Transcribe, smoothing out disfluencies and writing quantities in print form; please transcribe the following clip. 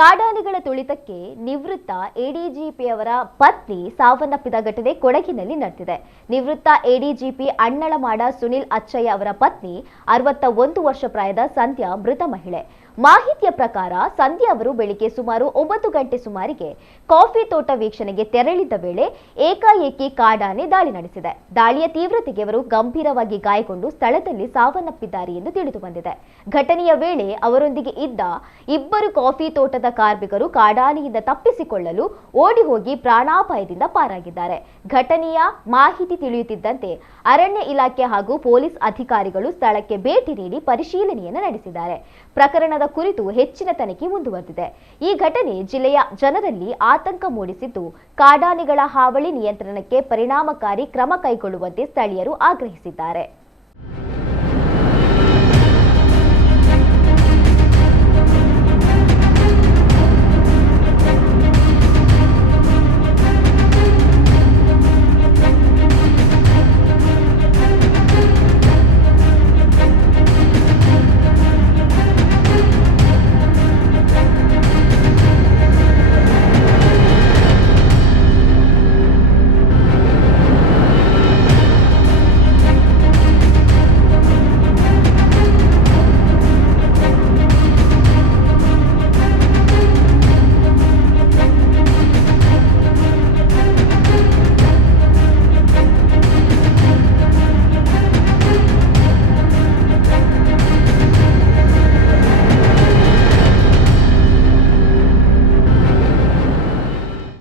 ಕಾಡಾನೆಗಳ ತುಳಿತಕ್ಕೆ ನಿವೃತ್ತ ಎಡಿಜಿಪಿಯವರ ಪತ್ನಿ ಸಾವನ್ನಪ್ಪಿದ ಘಟನೆ ಕೊಡಗಿನಲ್ಲಿ ನಡೆದಿದೆ. ನಿವೃತ್ತ ಎಡಿಜಿಪಿ ಅಣ್ಣಳಮಾಡ ಸುನಿಲ್ ಅಚ್ಚಯ್ಯ ಅವರ ಪತ್ನಿ 61 ವರ್ಷ ಪ್ರಾಯದ ಸಂಧ್ಯಾ ಮೃತ ಮಹಿಳೆ. ಮಾಹಿತಿಯ ಪ್ರಕಾರ ಸಂಧ್ಯಾ ಅವರು ಬೆಳಿಗ್ಗೆ ಸುಮಾರು 9 ಗಂಟೆ ಸುಮಾರಿಗೆ ಕಾಫಿ ತೋಟ ವೀಕ್ಷಣೆಗೆ ತೆರಳಿದ್ದ ವೇಳೆ ಏಕಾಏಕಿ ಕಾಡಾನೆ ದಾಳಿ ನಡೆಸಿದೆ. ದಾಳಿಯ ತೀವ್ರತೆಗೆ ಅವರು ಗಂಭೀರವಾಗಿ ಗಾಯಗೊಂಡು ಸ್ಥಳದಲ್ಲಿ ಸಾವನ್ನಪ್ಪಿದ್ದಾರೆ ಎಂದು ತಿಳಿದು ಬಂದಿದೆ. ಘಟನೆಯ ವೇಳೆ ಅವರೊಂದಿಗೆ ಇದ್ದ ಇಬ್ಬರು ಕಾಫಿ ತೋಟದ ಕಾರ್ಮಿಕರು ಕಾಡಾನೆಯಿಂದ ತಪ್ಪಿಸಿಕೊಳ್ಳಲು ಓಡಿ ಹೋಗಿ ಪ್ರಾಣಾಪಾಯದಿಂದ ಪಾರಾಗಿದ್ದಾರೆ. ಘಟನೆಯ ಮಾಹಿತಿ ತಿಳಿಯುತ್ತಿದ್ದಂತೆ ಅರಣ್ಯ ಇಲಾಖೆ ಹಾಗೂ ಪೊಲೀಸ್ ಅಧಿಕಾರಿಗಳು ಸ್ಥಳಕ್ಕೆ ಭೇಟಿ ನೀಡಿ ಪರಿಶೀಲನೆಯನ್ನು ನಡೆಸಿದ್ದಾರೆ. ಪ್ರಕರಣದ ಕುರಿತು ಹೆಚ್ಚಿನ ತನಿಖೆ ಮುಂದುವರೆದಿದೆ. ಈ ಘಟನೆ ಜಿಲ್ಲೆಯ ಜನರಲ್ಲಿ ಆತಂಕ ಮೂಡಿಸಿದ್ದು, ಕಾಡಾನೆಗಳ ಹಾವಳಿ ನಿಯಂತ್ರಣಕ್ಕೆ ಪರಿಣಾಮಕಾರಿ ಕ್ರಮ ಕೈಗೊಳ್ಳುವಂತೆ ಸ್ಥಳೀಯರು ಆಗ್ರಹಿಸಿದ್ದಾರೆ.